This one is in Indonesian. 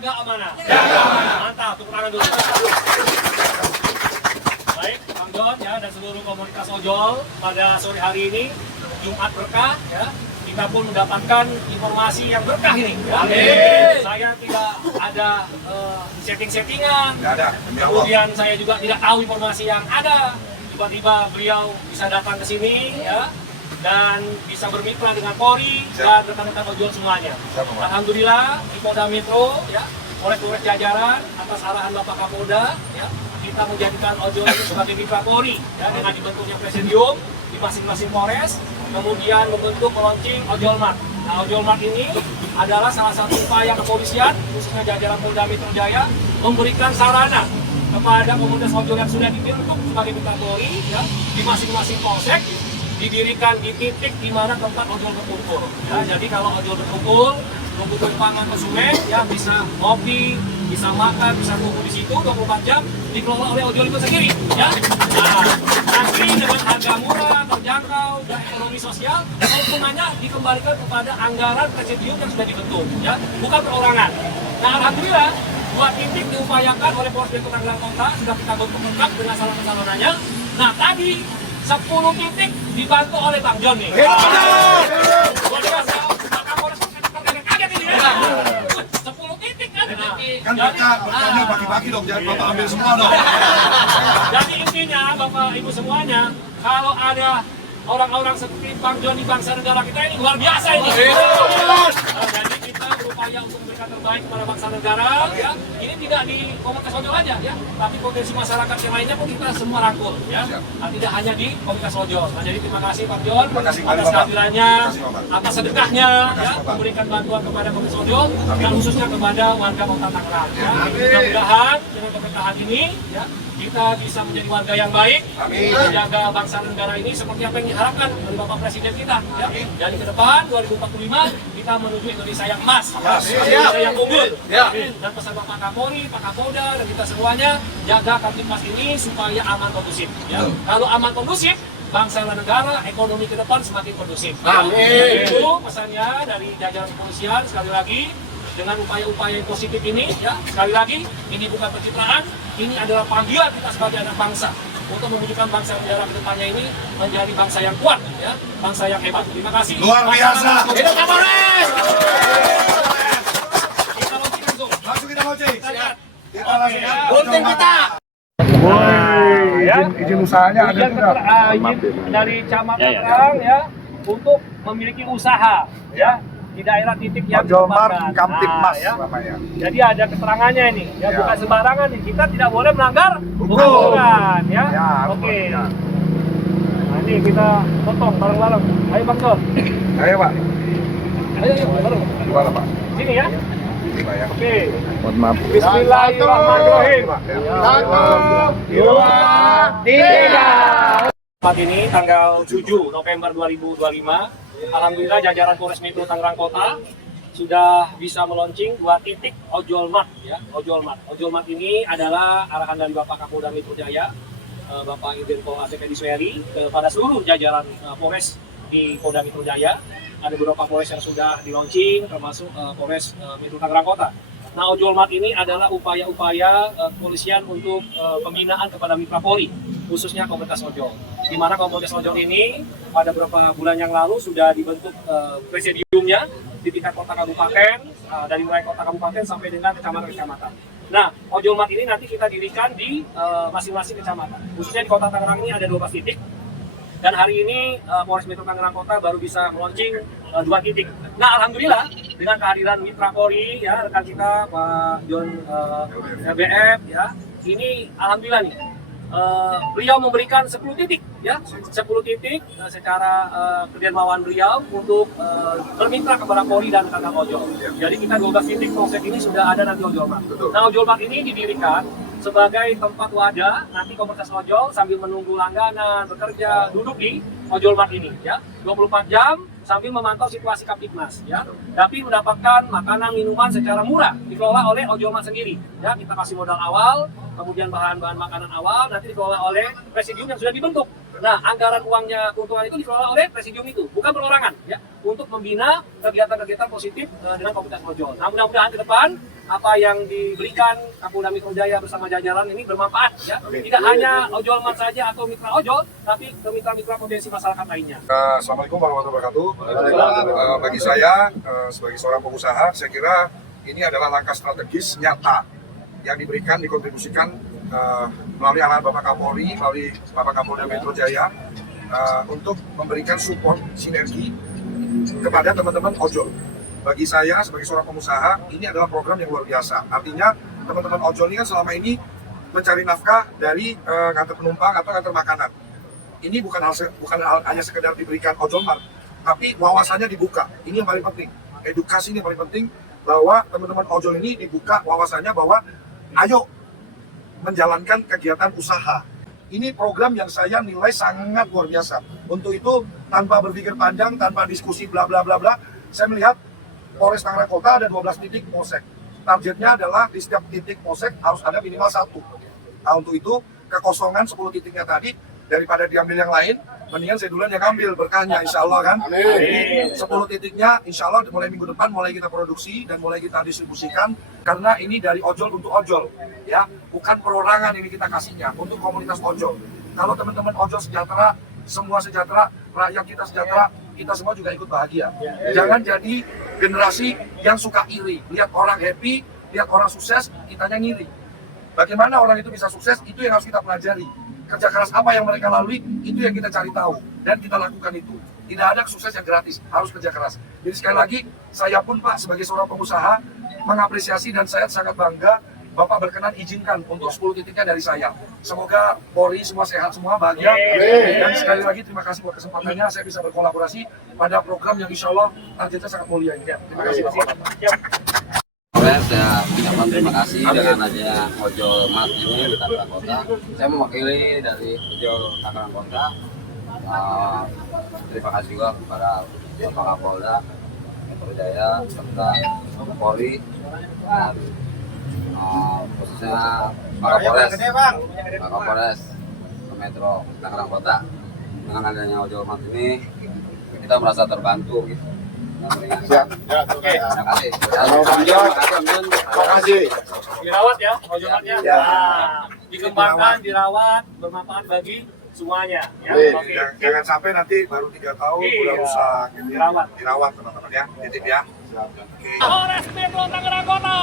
jaga amanah. Jaga amanah. Mantap, tepuk tangan dulu. Baik, Bang John ya dan seluruh komunitas ojol pada sore hari ini Jumat berkah ya. Kita pun mendapatkan informasi yang berkah ini. Ya. Saya tidak ada setting-settingan. Kemudian saya juga tidak tahu informasi yang ada. Tiba-tiba beliau bisa datang ke sini ya dan bisa bermitra dengan Polri dan rekan-rekan ojol semuanya. Alhamdulillah di Polda Metro ya, oleh Polres jajaran atas arahan Bapak Kapolda ya, kita menjadikan ojol ini sebagai mitra Polri ya, dengan dibentuknya presidium di masing-masing Polres. Kemudian membentuk launching Ojol Mart. Nah, Ojol Mart ini adalah salah satu upaya kepolisian, khususnya jajaran Polda Metro Jaya, memberikan sarana kepada komunitas ojol yang sudah dibentuk sebagai mitra Polri ya, di masing-masing polsek, didirikan di titik di mana tempat ojol berkumpul. Ya, jadi kalau ojol berkumpul, kebutuhan pangan konsumen, ya bisa ngopi, bisa makan, bisa kumpul di situ 24 jam, dikelola oleh ojol itu sendiri. Ya. Nah, nanti dengan harga murah, terjangkau, dan ekonomi sosial, keuntungannya dikembalikan kepada anggaran presidium yang sudah dibentuk, ya, bukan perorangan. Nah, alhamdulillah, 2 titik diupayakan oleh Polres Metro Tangerang Kota, sudah kita bentuk lengkap dengan salon-salonannya. Nah, tadi 10 titik dibantu oleh Bang John nih. Luar biasa. Maka Polres kaget ini ya. 10 titik kan. Kan berkahnya bagi-bagi dong, jangan Bapak ambil semua dong. Jadi intinya Bapak Ibu semuanya, kalau ada orang-orang seperti Bang John di bangsa negara kita ini luar biasa ini. Jadi kita berupaya untuk memberikan terbaik kepada bangsa negara. Ya. Ini tidak di komunitas ojol aja ya, tapi potensi masyarakat yang lainnya pun kita semua rangkul ya. Nah, tidak hanya di komunitas ojol. Nah, jadi terima kasih Bang John atas kehadirannya, atas sedekahnya ya, memberikan bantuan kepada komunitas ojol dan khususnya kepada warga Kota Tangerang. Ya. Mudah-mudahan dengan pemerintahan ini ya, kita bisa menjadi warga yang baik, menjaga bangsa dan negara ini seperti apa yang diharapkan dari Bapak Presiden kita. Ya. Jadi ke depan 2045 kita menuju Indonesia yang emas, Indonesia yang unggul. Dan pesan Bapak Kapolri, Pak Kapolda dan kita semuanya jaga Kamtipmas ini supaya aman kondusif. Ya. Kalau aman kondusif, bangsa dan negara, ekonomi ke depan semakin kondusif. Amin. Itu pesannya dari jajaran kepolisian. Sekali lagi dengan upaya-upaya yang positif ini, ya sekali lagi ini bukan pencitraan, ini adalah panggilan kita sebagai anak bangsa untuk mewujudkan bangsa negara ke depannya ini menjadi bangsa yang kuat, ya bangsa yang hebat. Terima kasih. Luar biasa. Hidup Kapolres. Kita launching langsung. Langsung kita launching. Kita langsung. Gunting kita. Izin usahanya ada juga. Izin dari Camat Tangerang ya untuk memiliki usaha ya di daerah titik yang Ojol Mart dikembangkan. Kamtipmas ya. namanya. Jadi ada keterangannya ini, ya, bukan sembarangan nih. Kita tidak boleh melanggar Hukum. aturan, ya. Oke. Ya. Nah, ini kita potong bareng-bareng. Ayo Bang John. Ayo Pak. Ayo bareng. Gimana Pak? Sini ya. Ini Pak ya. Oke. Mohon maaf. Bismillahirrahmanirrahim. 1, 2, 3. Saat ini tanggal 7 November 2025, alhamdulillah jajaran Polres Metro Tangerang Kota sudah bisa meluncing 2 titik Ojol Mart ya, Ojol Mart. Ojol Mart ini adalah arahan dari Bapak Kapolda Metro Jaya, Bapak Irjen Pol ACP Disweri kepada seluruh jajaran Polres di Polda Metro Jaya. Ada beberapa Polres yang sudah di-launching termasuk Polres Metro Tangerang Kota. Nah, Ojol Mart ini adalah upaya-upaya kepolisian untuk pembinaan kepada mitra Polri, khususnya komunitas ojol. Di mana komunitas ojol ini pada beberapa bulan yang lalu sudah dibentuk presidiumnya di tingkat kota kabupaten, dari mulai kota kabupaten sampai dengan kecamatan-kecamatan. Nah, Ojol Mart ini nanti kita dirikan di masing-masing kecamatan. Khususnya di Kota Tangerang ini ada 12 titik. Dan hari ini Polres Metro Tangerang Kota baru bisa meluncing 2 titik. Nah, alhamdulillah dengan kehadiran mitra Polri ya, rekan kita Pak John LBF ya, ini alhamdulillah nih beliau memberikan 10 titik ya, 10 titik secara kedermawan beliau untuk bermitra kepada Polri dan rekan ojol. Jadi kita 12 titik polsek ini sudah ada nanti Ojol Mart. Nah, Ojol Mart ini didirikan sebagai tempat wadah nanti komunitas ojol sambil menunggu langganan, bekerja, duduk di Ojol Mart ini ya, 24 jam sambil memantau situasi Kamtipmas ya. Tapi mendapatkan makanan, minuman secara murah dikelola oleh Ojol Mart sendiri ya. Kita kasih modal awal, kemudian bahan-bahan makanan awal nanti dikelola oleh presidium yang sudah dibentuk. Nah, anggaran uangnya, keuntungan itu dikelola oleh presidium itu, bukan perorangan ya, untuk membina kegiatan-kegiatan positif dengan komunitas ojol. Nah, mudah-mudahan ke depan apa yang diberikan Kapolda Metro Jaya bersama jajaran ini bermanfaat ya. Tidak hanya ojol mart saja atau mitra ojol, tapi ke mitra-mitra potensi masyarakat lainnya. Assalamualaikum warahmatullahi wabarakatuh. Bagi saya sebagai seorang pengusaha, saya kira ini adalah langkah strategis nyata yang diberikan, dikontribusikan melalui arahan Bapak Kapolri, melalui Bapak Kapolda Metro Jaya untuk memberikan support sinergi kepada teman-teman ojol. Bagi saya sebagai seorang pengusaha, ini adalah program yang luar biasa. Artinya teman-teman ojol ini kan selama ini mencari nafkah dari ngantar penumpang atau ngantar makanan. Ini bukan hanya sekedar diberikan ojol mart, tapi wawasannya dibuka. Ini yang paling penting. Edukasi ini yang paling penting, bahwa teman-teman ojol ini dibuka wawasannya bahwa ayo menjalankan kegiatan usaha. Ini program yang saya nilai sangat luar biasa. Untuk itu tanpa berpikir panjang, tanpa diskusi bla bla bla bla, saya melihat Polres Tangerang Kota ada 12 titik polsek. Targetnya adalah di setiap titik polsek harus ada minimal 1. Nah, untuk itu kekosongan 10 titiknya tadi, daripada diambil yang lain, mendingan saya duluan yang ambil berkahnya, insya Allah kan. Jadi 10 titiknya insya Allah mulai minggu depan mulai kita produksi dan mulai kita distribusikan, karena ini dari ojol untuk ojol, ya, bukan perorangan ini kita kasihnya untuk komunitas ojol. Kalau teman-teman ojol sejahtera, semua sejahtera, rakyat kita sejahtera, kita semua juga ikut bahagia. Jangan jadi generasi yang suka iri, lihat orang happy, lihat orang sukses, kitanya ngiri. Bagaimana orang itu bisa sukses, itu yang harus kita pelajari. Kerja keras apa yang mereka lalui, itu yang kita cari tahu dan kita lakukan itu. Tidak ada sukses yang gratis, harus kerja keras. Jadi sekali lagi, saya pun Pak sebagai seorang pengusaha mengapresiasi dan saya sangat bangga Bapak berkenan izinkan untuk 10 titiknya dari saya. Semoga Polri semua sehat, semua bahagia. Dan sekali lagi terima kasih buat kesempatannya saya bisa berkolaborasi pada program yang insya Allah targetnya sangat mulia ini. Terima kasih Bapak. Saya ucapkan terima kasih dengan adanya ojol mart ini di Tangerang Kota. Saya mewakili dari ojol Tangerang Kota. Terima kasih juga kepada Bapak Kapolda Metro Jaya serta Polri dan khususnya Pak Kapolres Metro Tangerang Kota. Dengan adanya ojol mart ini kita merasa terbantu gitu. Siap. Terima kasih. Terima kasih. Dirawat ya ojol martnya. Ya. Nah, dikembangkan, dirawat, bermanfaat bagi semuanya. Ya. Oke. Jangan sampai nanti baru 3 tahun udah rusak gitu ya. Dirawat teman-teman ya. Titip ya. Oke. Polres Metro Tangerang Kota.